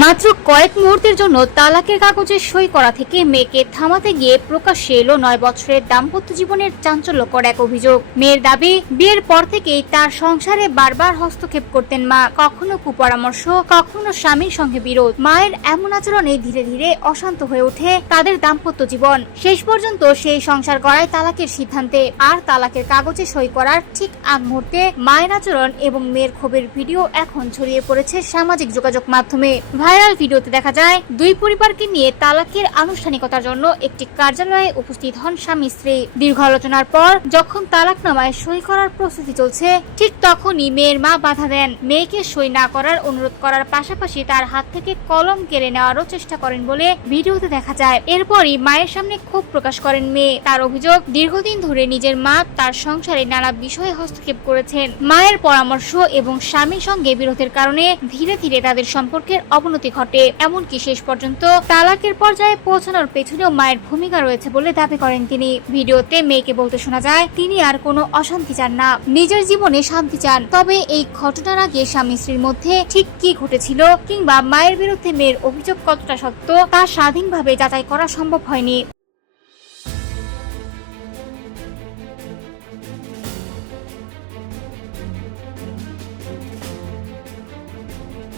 মাত্র কয়েক মুহূর্তের জন্য তালাকের কাগজে সই করা থেকে মেয়েকে থামাতে গিয়ে প্রকাশ্যে এলো 9 বছরের দাম্পত্য জীবনের চাঞ্চল্যকর এক অভিযোগ। মেয়ের দাবি, বিয়ের পর থেকেই তার সংসারে বারবার হস্তক্ষেপ করতেন মা, কখনো কুপরামর্শ, কখনো স্বামীর সঙ্গে বিরোধ। মায়ের এমন আচরণে ধীরে ধীরে অশান্ত হয়ে ওঠে তাদের দাম্পত্য জীবন। শেষ পর্যন্ত সেই সংসার গড়ায় তালাকের সিদ্ধান্তে। আর তালাকের কাগজে সই করার ঠিক আগ মুহূর্তে মায়ের আচরণ এবং মেয়ের ক্ষোভের ভিডিও এখন ছড়িয়ে পড়েছে সামাজিক যোগাযোগ মাধ্যমে। ভাইরাল ভিডিওতে দেখা যায় দুই পরিবারকে নিয়ে তালাকের আনুষ্ঠানিকতার জন্য একটি কার্যালয়ে উপস্থিত হন স্বামী স্ত্রী। দীর্ঘ আলোচনার পর যখন তালাকনামায় সই করার প্রস্তুতি চলছে, ঠিক তখনই মেয়ের মা বাধা দেন। মেয়েকে সই না করার অনুরোধ করার পাশাপাশি তার হাত থেকে কলম কেড়ে নেওয়ারও চেষ্টা করেন বলে ভিডিওতে দেখা যায়। এরপরই মায়ের সামনে ক্ষোভ প্রকাশ করেন মেয়ে। তার অভিযোগ, দীর্ঘদিন ধরে নিজের মা তার সংসারে নানা বিষয়ে হস্তক্ষেপ করেছেন। মায়ের পরামর্শ এবং স্বামীর সঙ্গে বিরোধের কারণে ধীরে ধীরে তাদের সম্পর্কের অবনতি ঘটে। এমনকি শেষ পর্যন্ত তালাকের পর্যায়ে পৌঁছানোর পেছনেও মায়ের ভূমিকা রয়েছে বলে দাবি করেন তিনি। ভিডিওতে মেয়েকে বলতে শোনা যায় তিনি আর কোনো অশান্তি চান না, নিজের জীবনে শান্তি চান। তবে এই ঘটনার আগে স্বামী স্ত্রীর মধ্যে ঠিক কি ঘটেছিল কিংবা মায়ের বিরুদ্ধে মেয়ের অভিযোগ কতটা সত্য তা স্বাধীনভাবে যাচাই করা সম্ভব হয়নি।